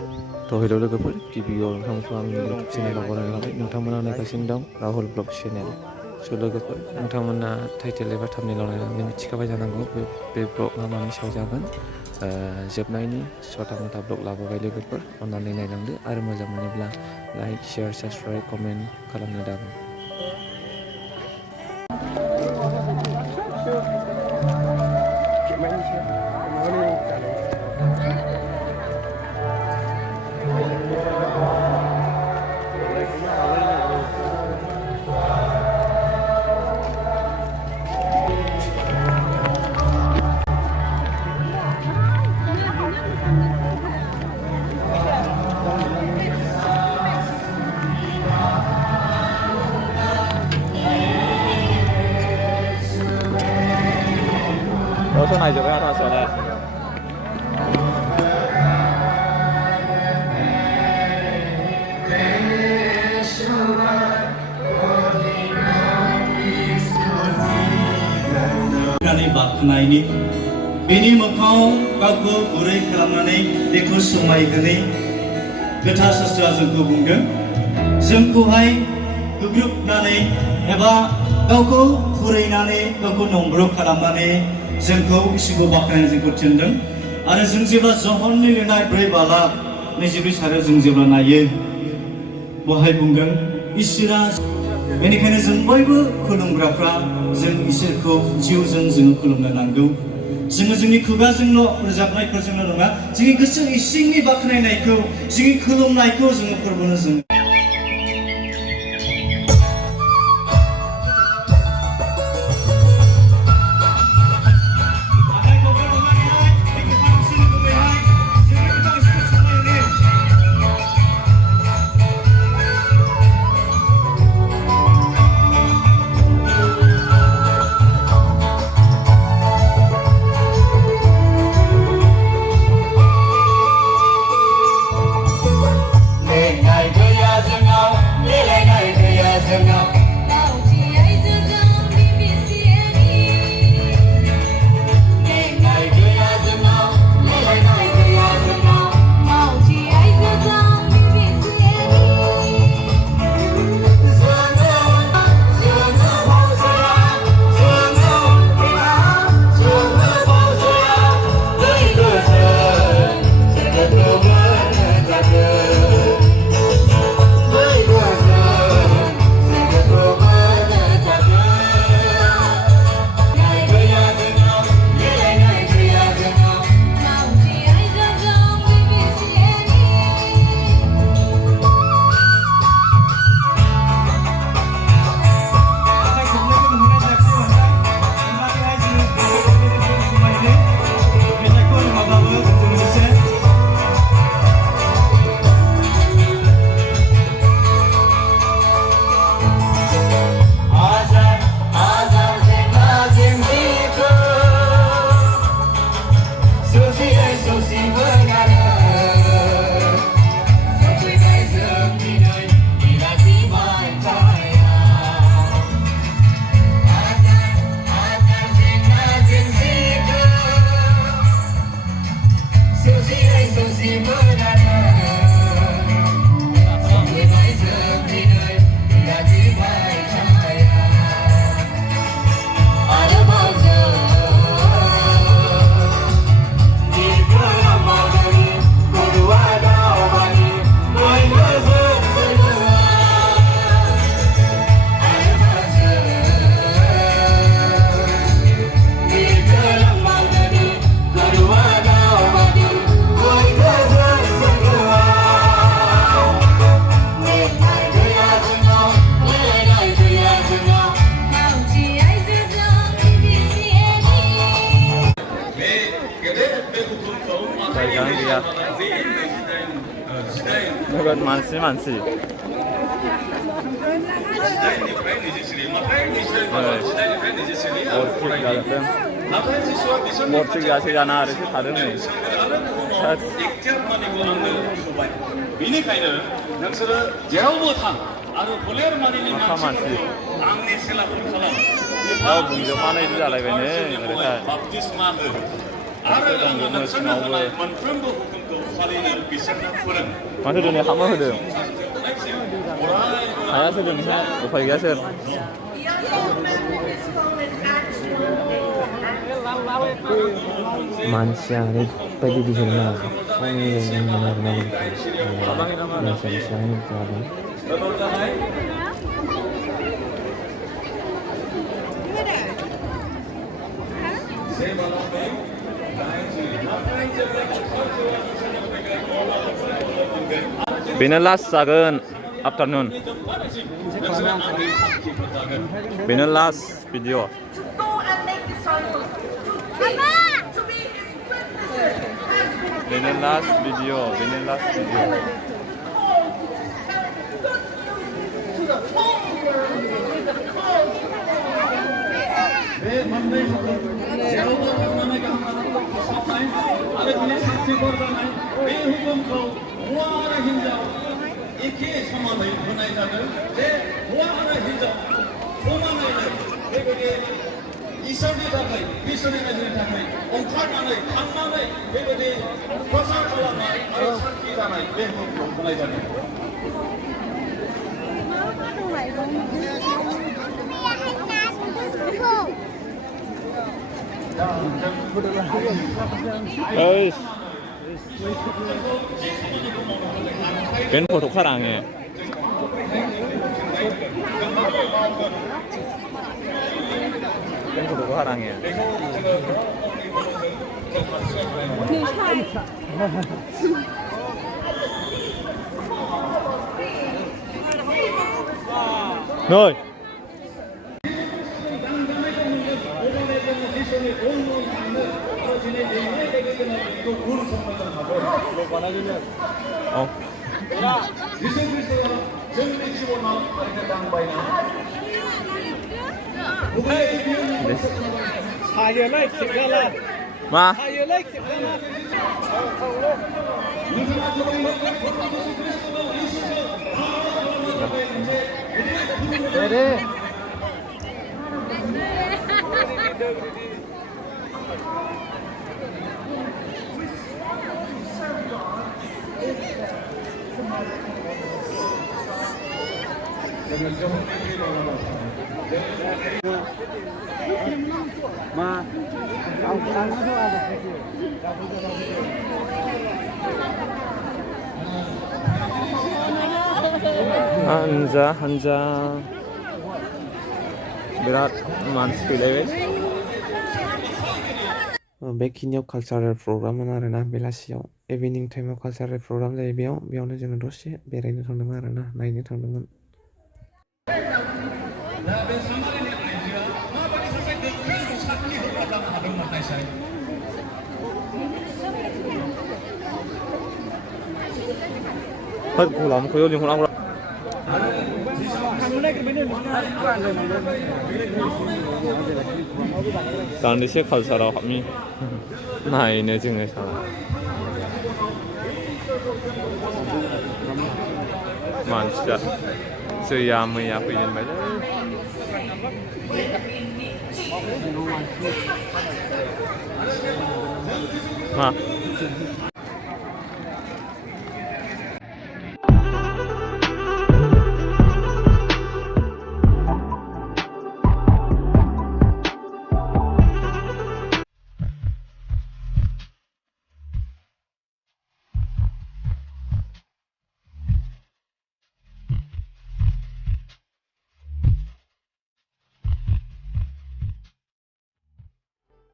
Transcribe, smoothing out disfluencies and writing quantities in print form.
हेल' लोगोफोर गिबियाव नोंथांमोनखौ आंनि इउटुब चेनेलाव बरायना लाबाय। नोंथांमोना नायगासिनो दं राहुल ब्लग चेनेल। स' लोगोफोर नोंथांमोना टाइटेल एबा थाम्बनेइलाव नायनानै मिथिखाबाय जानांगौ बे ब्लगआ मानि सायाव जागोन। जोबनायनि सथा मथा ब्लग लाबोबाय लोगोफोर, अननानै नायलांदो आरो मोजां मोनोब्ला लाइक शेयार साबस्क्राइब कमेन्ट खालामनो दाबाव। Số này chụp ra thôi, sợ này. बाख्नायनि बेनि मोखाङाव गावखौ गुरै खालामनानै बेखौ समायहोनानै गोथार शास्त्रआ जोंखौ बुंदों, जोंखौहाय गोग्रोबनानै एबा गावखौ फुरैनानै गावखौ नम्र खालामनानै जोंखौ इसोरखौ बाख्नायनो जोंखौ थिनदों। आरो जों जेब्ला जहननि लिरनाय 4:22 सारायाव जों जेब्ला नायो, बहाय बुंदों इसोरा, बेनिखायनो जों बयबो खुलुमग्राफ्रा जों इसोरखौ जिउजों जोङो खुलुमनो नांगौ। जोङो जोंनि खुगाजोंल' रोजाबनायफोरजोंल' नङा, जोंनि गोसो इसिंनि बाख्नायनायखौ, जोंनि खुलुमनायखौ जोङो फोरमायनो जों नोगोद मानसि मर्थिक जासे जाना आरोसो थादों नै। बेनिखायनो नोंसोरो जेरावबो थां आरो फोलेर मानिनि मानसि आंनि सेलाफोर खालाम। गाव बुंजोबनानै जालायबाय नै ओरैहाय बाप्तिस्मा हो आरो नोंसोरनो होनाय मोनफ्रोमबो हुकुमखौ फालिनो बिसोरनो फोरों माथो दिनै हामा होदों हाया सोरदों नोंसा उफाय गैया सोर मानसिया ओरैबायदि बिहोमा खमैनो मोनो आरोना मानसिया बेसेबां जादों बेनो लास्ट जागोन आफ्टारनुन बेनो लास्ट भिडिअ बेनो लास्ट भिडिअ बे मोननै जेरावबो थांनानै गाहामखौ फोसाबनाय आरो बिनि साख्रिफोर जानाय बे हुकुमखौ हौवा आरो हिन्जाव एखे समानै होनाय जादों जे हौवा आरो हिन्जाव समानैनो बेबायदि इसोरनि थाखाय इसोरनि रायजोनि थाखाय ओंखारनानै थांनानै बेबायदि प्रसार खालामनाय आरो साख्रि जानाय बे हुकुमखौ होनाय जादों Ben foto karangnya. Ben foto karangnya. Noi. Oh. Ma. Ma, Hanja birat मानसि फैलायबाय बेखिनियाव कालचारेल प्रग्राममोन आरोना बेलासियाव इभिनिं टाइमाव कालचारेल प्रग्राम जायो बेयावनो जोङो दसे बेरायनो थांदोंमोन आरोना नायनो थांदोंमोन गलामखौ लिंहरनांगौ दान्दिसे कालचाराव हाबनि नायनो जोङो मानसिया जैया मैया फैजेनबायलै मा